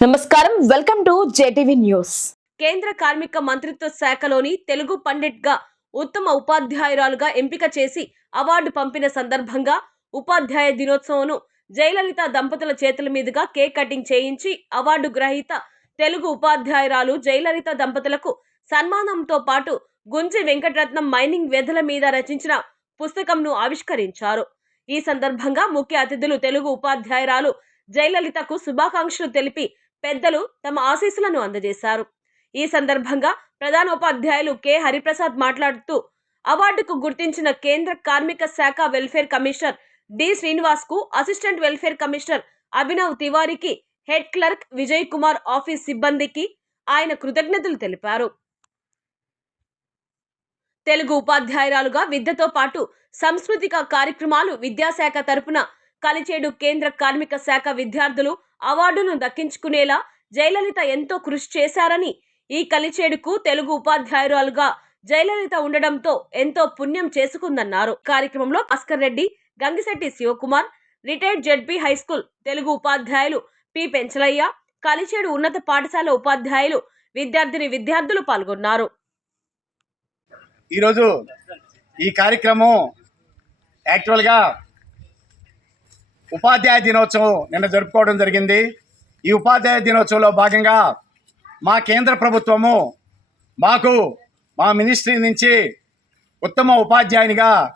నమస్కారం. Welcome to JTV news. కేంద్ర కార్మిక మంత్రిత్వ శాఖలోని తెలుగు పండిట్గా ఉత్తమ ఉపాధ్యాయురాలుగా ఎంపిక చేసి అవార్డు పంపిన సందర్భంగా ఉపాధ్యాయ దినోత్సవంను జయలలిత దంపతుల చేతుల మీదుగా కేక్ కటింగ్ చేయించి అవార్డు గ్రహీత తెలుగు ఉపాధ్యాయురాలు జయలలిత దంపతులకు సన్మానంతో పాటు గుంజి వెంకటరత్నం మైనింగ్ వ్యధల మీద రచించిన పుస్తకంను ఆవిష్కరించారు. ఈ సందర్భంగా ముఖ్య అతిథులు తెలుగు ఉపాధ్యాయురాలు జయలలితకు శుభాకాంక్షలు తెలిపి పెద్దలు తమ ఆశీస్సులను అందజేశారు. ఈ సందర్భంగా ప్రధానోపాధ్యాయులు కె. హరిప్రసాద్ మాట్లాడుతూ అవార్డుకు గుర్తించిన కేంద్ర కార్మిక శాఖ వెల్ఫేర్ కమిషనర్ డి. శ్రీనివాస్కు assistant welfare commissioner Abhinav తివారికి head clerk Vijay Kumar office సిబ్బందికి ఆయన కృతజ్ఞతలు తెలిపారు. తెలుగు ఉపాధ్యాయురాలుగా విద్యతో పాటు సాంస్కృతిక కార్యక్రమాలు విద్యాశాఖ తరపున కలిచేడు కేంద్ర కార్మిక శాఖ విద్యార్థులు అవార్డును దక్కించుకునేలా జయలలిత ఎంతో కృషి చేశారని ఈ కలిచేడుకు తెలుగు ఉపాధ్యాయురాలుగా జయలలిత ఉండడంతో ఎంతో పుణ్యం చేసుకుందన్నారు. కార్యక్రమంలో Bhaskar Reddy Gangisetty Sivakumar retired ZP high school Telugu ఉపాధ్యాయులు పి. పెంచలయ్య కలిచేడు ఉన్నత పాఠశాల ఉపాధ్యాయులు విద్యార్థిని విద్యార్థులు పాల్గొన్నారు. ఈరోజు ఈ కార్యక్రమం యాక్చువల్గా ఉపాధ్యాయ దినోత్సవం నిన్న జరుపుకోవడం జరిగింది. ఈ ఉపాధ్యాయ దినోత్సవంలో భాగంగా మా కేంద్ర ప్రభుత్వము మాకు మా మినిస్ట్రీ నుంచి ఉత్తమ ఉపాధ్యాయునిగా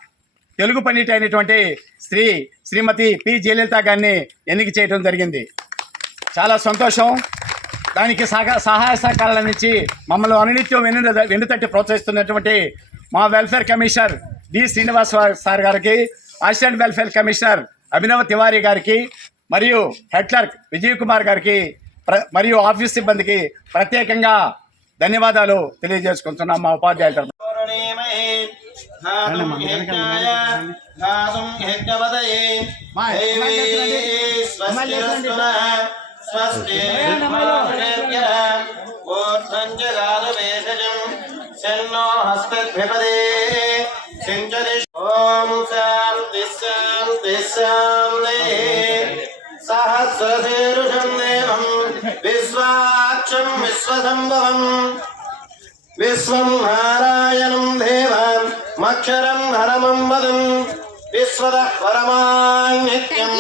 తెలుగు పండిట్ అయినటువంటి శ్రీ శ్రీమతి పి. జయలలిత గారిని ఎన్నిక చేయడం జరిగింది. చాలా సంతోషం. దానికి సహ సహాయ సహకారాల నుంచి మమ్మల్ని అనునిత్యం వెన్ను వెన్నుతట్టి ప్రోత్సహిస్తున్నటువంటి మా welfare commissioner D. Srinivas sir గారికి assistant welfare commissioner Abhinav Tiwari గారికి మరియు హెడ్ క్లర్క్ విజయ్ కుమార్ గారికి ప్ర- మరియు ఆఫీస్ సిబ్బందికి ప్రత్యేకంగా ధన్యవాదాలు తెలియజేసుకుంటున్నాం మా ఉపాధ్యాయుల సించది ఓం శాంతి శాంతి సహస్రశీరుషం దేవం విశ్వాక్షం విశ్వసంభవం విశ్వం నారాయణం దేవం మక్షరం హరమం వదం విశ్వద పరమాన్యత్యం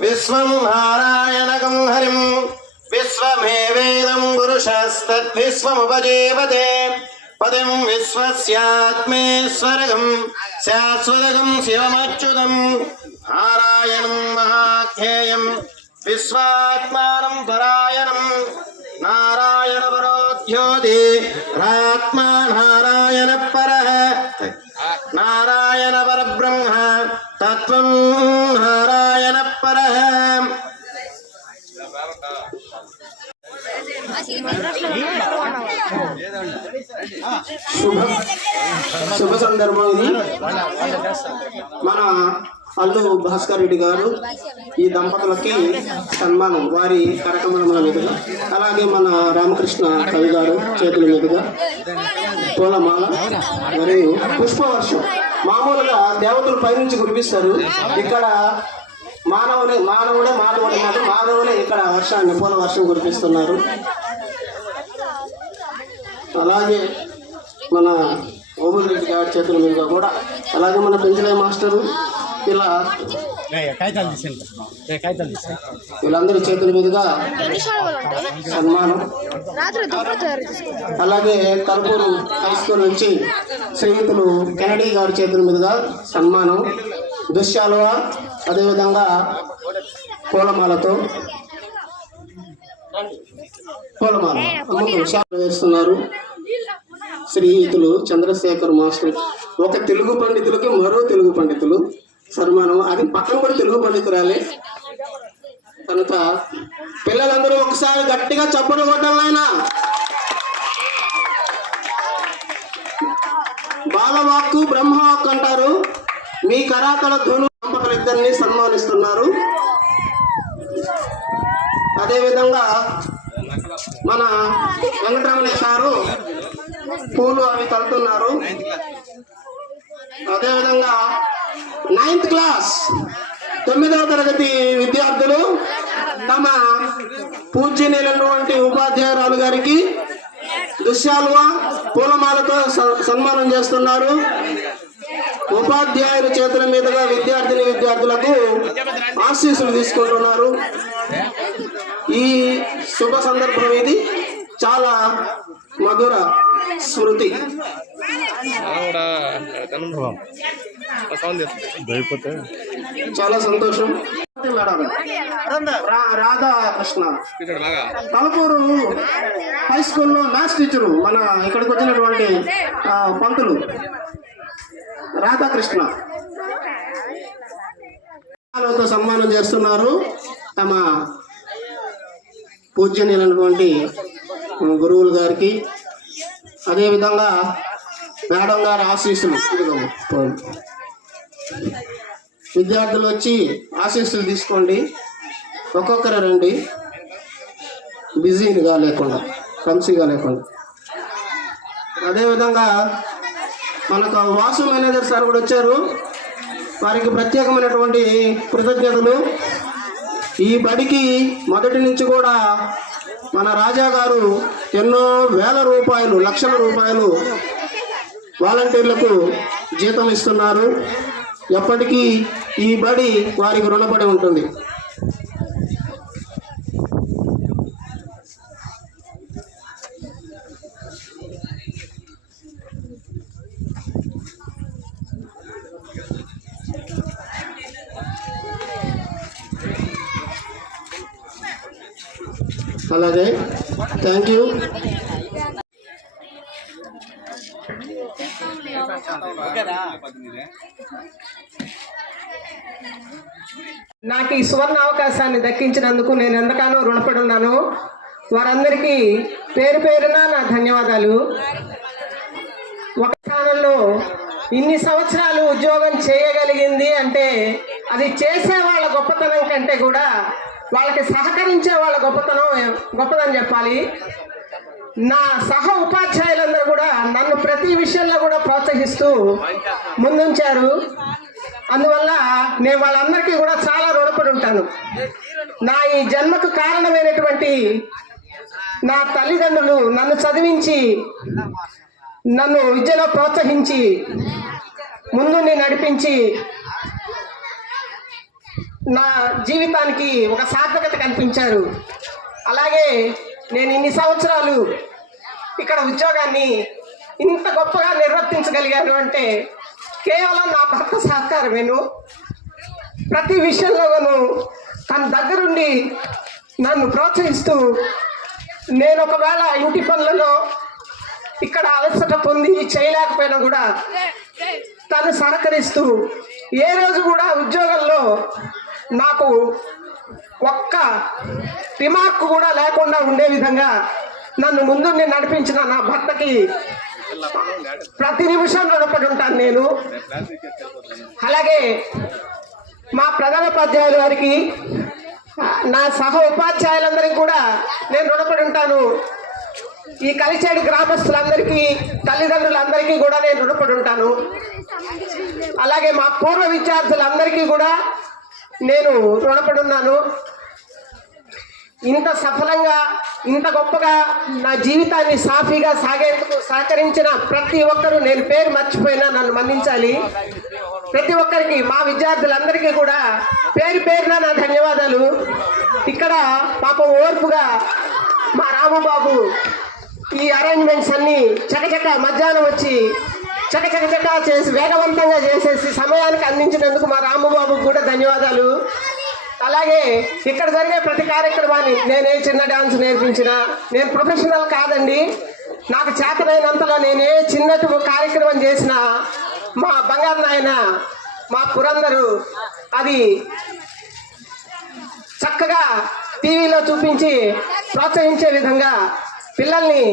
విశ్వం నారాయణకం హరిం విశ్వమేవేదం పురుషస్తద్విశ్వముపజీవతే పదం విశ్వస్యాత్మేశ్వరగం శాశ్వతగం శివమచ్యుతం నారాయణం మహాఖ్యేయం విశ్వాత్మానం పరాయణం. నారాయణ పరోధ్యోతి. ఆత్మా నారాయణ పర. నారాయణ పరబ్రహ్మ. తత్వం నారాయణ పర. శుభ శుభ సందర్భం ఇది. మన అల్లు భాస్కర్ రెడ్డి గారు ఈ దంపతులకి సన్మానం వారి కార్యక్రమాల మీదుగా అలాగే మన రామకృష్ణ కవి గారు చేతుల మీదుగా పూలమాల మరియు పుష్పవర్షం. మామూలుగా దేవతలు పైనుంచి కురిపిస్తారు. ఇక్కడ మానవుని మానవుడే మానవుడు మాత్రం మానవుడే ఇక్కడ వర్షాన్ని పూల వర్షం కురిపిస్తున్నారు. అలాగే మన ఓబుల్ రెడ్డి గారి చేతుల మీదుగా కూడా అలాగే మన పెంచలే మాస్టరు ఇలా వీళ్ళందరి చేతుల మీదుగా సన్మానం. అలాగే కర్పూరు హై స్కూల్ నుంచి శ్రీయుతులు కెనడీ గారి చేతుల మీదుగా సన్మానం. దుశ్శాలువ అదేవిధంగా పూలమాలతో. పూలమాల. వేస్తున్నారు. శ్రీయుతులు చంద్రశేఖర్ మాస్టర్. ఒక తెలుగు పండితులకి మరో తెలుగు పండితులు. సన్మానం. అది పక్కన కూడా తెలుగు పండితురాలే. కనుక పిల్లలందరూ ఒకసారి గట్టిగా చప్పుడు కొట్టాలైనా బాలవాక్కు బ్రహ్మవాక్కు అంటారు. మీ కరాకళ ధ్వను దంపతులు ఇద్దరిని సన్మానిస్తున్నారు. అదేవిధంగా మన వెంకటరమణి గారు పూలు అవి తలుతున్నారు. అదేవిధంగా నైన్త్ క్లాస్ తొమ్మిదవ తరగతి విద్యార్థులు తమ పూజ్యనీయులైనటువంటి ఉపాధ్యాయురాలు గారికి దుశ్శాలువ పూలమాలతో సన్మానం చేస్తున్నారు. ఉపాధ్యాయుల చేతుల మీదుగా విద్యార్థిని విద్యార్థులకు ఆశీస్సులు తీసుకుంటున్నారు. ఈ శుభ సందర్భం ఇది. చాలా మధుర స్మృతి చాలా సంతోషం. రాధా కృష్ణ. తలపూరు హై స్కూల్లో మ్యాథ్స్ టీచరు మన ఇక్కడికి వచ్చినటువంటి ఆ, పంతులు. రాధాకృష్ణ సన్మానం చేస్తున్నారు తమ పూజ్యనీయులైనటువంటి గురువులు గారికి. అదేవిధంగా మేడం గారి ఆశీస్సులు. విద్యార్థులు వచ్చి ఆశీస్సులు తీసుకోండి. ఒక్కొక్కరు రండి. బిజీగా లేకుండా కంసీగా లేకుండా. అదేవిధంగా మనకు వాసు మేనేజర్ సార్ కూడా వచ్చారు. వారికి ప్రత్యేకమైనటువంటి కృతజ్ఞతలు. ఈ బడికి మొదటి నుంచి కూడా మన రాజా గారు ఎన్నో వేల రూపాయలు లక్షల రూపాయలు వాలంటీర్లకు జీతం ఇస్తున్నారు. ఎప్పటికీ ఈ బడి వారికి రుణపడి ఉంటుంది. అలాగే. థ్యాంక్ యూ నాకు ఈ సువర్ణ అవకాశాన్ని దక్కించినందుకు నేను ఎంతగానో రుణపడి ఉన్నాను వారందరికీ పేరు పేరున నా ధన్యవాదాలు. ఒక స్థానంలో ఇన్ని సంవత్సరాలు ఉద్యోగం చేయగలిగింది అంటే అది చేసే వాళ్ళ గొప్పతనం కంటే కూడా వాళ్ళకి సహకరించే వాళ్ళ గొప్పతనం గొప్పదని చెప్పాలి. నా సహ ఉపాధ్యాయులందరూ కూడా నన్ను ప్రతి విషయంలో కూడా ప్రోత్సహిస్తూ ముందుంచారు. అందువల్ల నేను వాళ్ళందరికీ కూడా చాలా రుణపడి ఉంటాను. నా ఈ జన్మకు కారణమైనటువంటి నా తల్లిదండ్రులు నన్ను చదివించి నన్ను విద్యలో ప్రోత్సహించి ముందుండి నడిపించి నా జీవితానికి ఒక సార్థకత కల్పించారు. అలాగే నేను ఇన్ని సంవత్సరాలు ఇక్కడ ఉద్యోగాన్ని ఇంత గొప్పగా నిర్వర్తించగలిగాను అంటే కేవలం నా భర్త సహకారమేను. ప్రతి విషయంలోనూ తన దగ్గరుండి నన్ను ప్రోత్సహిస్తూ నేను ఒకవేళ ఇంటి పనులలో ఇక్కడ అలసట పొంది చేయలేకపోయినా కూడా తను సహకరిస్తూ ఏ రోజు కూడా ఉద్యోగంలో నాకు ఒక్క రిమార్క్ కూడా లేకుండా ఉండే విధంగా నన్ను ముందుండి నడిపించిన నా భర్తకి ప్రతి నిమిషం రుణపడి ఉంటాను నేను. అలాగే మా ప్రధానోపాధ్యాయుల వారికి నా సహ ఉపాధ్యాయులందరికీ కూడా నేను రుణపడి ఉంటాను. ఈ కలిచేడు గ్రామస్తులందరికీ తల్లిదండ్రులందరికీ కూడా నేను రుణపడి ఉంటాను. అలాగే మా పూర్వ విద్యార్థులందరికీ కూడా నేను రుణపడున్నాను. ఇంత సఫలంగా ఇంత గొప్పగా నా జీవితాన్ని సాఫీగా సాగేందుకు సహకరించిన ప్రతి ఒక్కరూ నేను పేరు మర్చిపోయినా నన్ను మన్నించాలి. ప్రతి ఒక్కరికి మా విద్యార్థులందరికీ కూడా పేరు పేరున నా ధన్యవాదాలు. ఇక్కడ పాపం ఓర్పుగా మా రాముబాబు ఈ అరేంజ్మెంట్స్ అన్ని చకచక మధ్యాహ్నం వచ్చి చకచక చేసి వేగవంతంగా చేసేసి సమయానికి అందించినందుకు మా రాముబాబుకు కూడా ధన్యవాదాలు. అలాగే ఇక్కడ జరిగే ప్రతి కార్యక్రమాన్ని నేనే చిన్న డాన్స్ నేర్పించిన. నేను ప్రొఫెషనల్ కాదండి. నాకు చేతనైనంతలో నేనే చిన్నటి కార్యక్రమం చేసిన మా బంగారు నాయన మా పురందరు. అది చక్కగా టీవీలో చూపించి ప్రోత్సహించే విధంగా పిల్లల్ని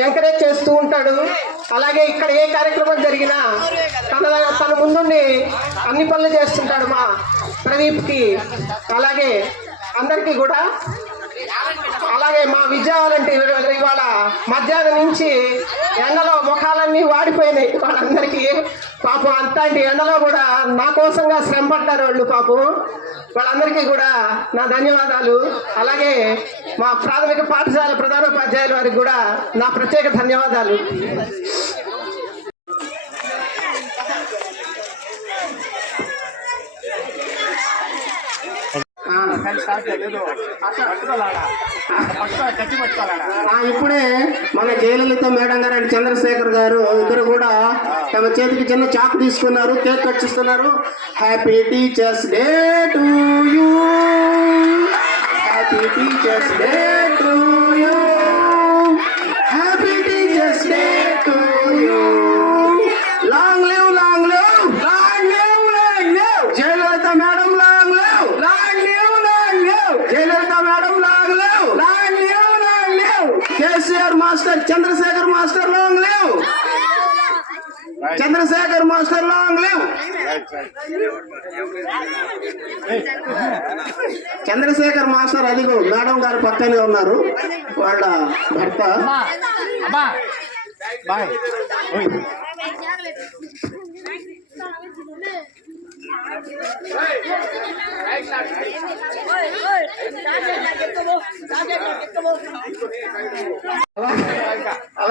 ఎంకరేజ్ చేస్తూ ఉంటాడు. అలాగే ఇక్కడ ఏ కార్యక్రమం జరిగినా తన తన ముందుండి అన్ని పనులు చేస్తుంటాడు మా ప్రదీప్కి. అలాగే అందరికీ కూడా. అలాగే మా విజయవాలంటే ఇవాళ మధ్యాహ్నం నుంచి ఎండలో ముఖాలన్నీ వాడిపోయినాయి. వాళ్ళందరికీ పాపం అంతటి ఎండలో కూడా నా కోసంగా శ్రమ పడ్డారు వాళ్ళు పాపం. వాళ్ళందరికీ కూడా నా ధన్యవాదాలు. అలాగే మా ప్రాథమిక పాఠశాల ప్రధానోపాధ్యాయుల వారికి కూడా నా ప్రత్యేక ధన్యవాదాలు. ఇప్పుడే మన జయలలిత మేడం గారు అండ్ చంద్రశేఖర్ గారు ఇద్దరు కూడా తమ చేతికి చిన్న చాకు తీసుకున్నారు కేక్ కట్ చేస్తున్నారు. Happy teachers day to you happy teachers day master Chandrasekhar master long live? Chandrasekhar master long live? Chandrasekhar master అదిగో మేడం గారు పక్కనే ఉన్నారు. వాళ్ళ భర్త.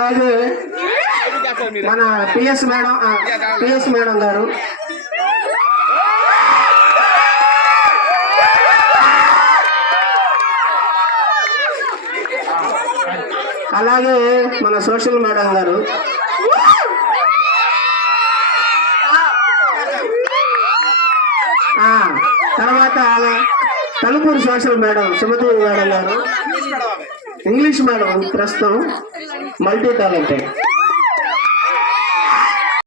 అలాగే మన పిఎస్ మేడం పిఎస్ మేడం గారు. అలాగే మన సోషల్ మేడం గారు. ఆ, తర్వాత Talupuru social madam Sumathi madam గారు. ఇంగ్లీష్ మేడం ప్రస్తుతం. multi talented